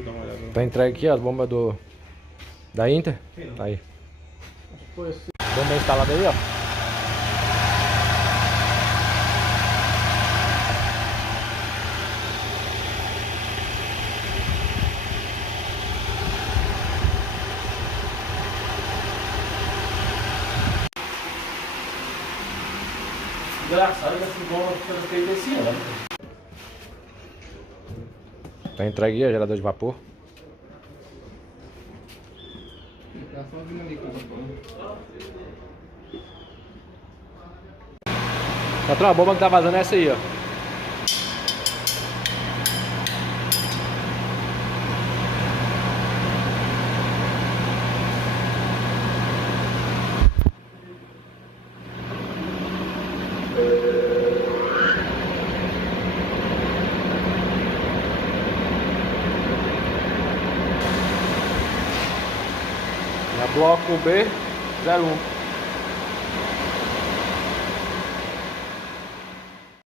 eu dar uma olhada. Tá entregue aqui, ó, as bombas da Inter. Aí. Foi assim. Bomba instalada aí, ó. Engraçado que essa bomba foi feita esse ano. Tá entregue aí, ó, gerador de vapor. Patrão, a bomba que tá vazando é essa aí, ó. É bloco B01.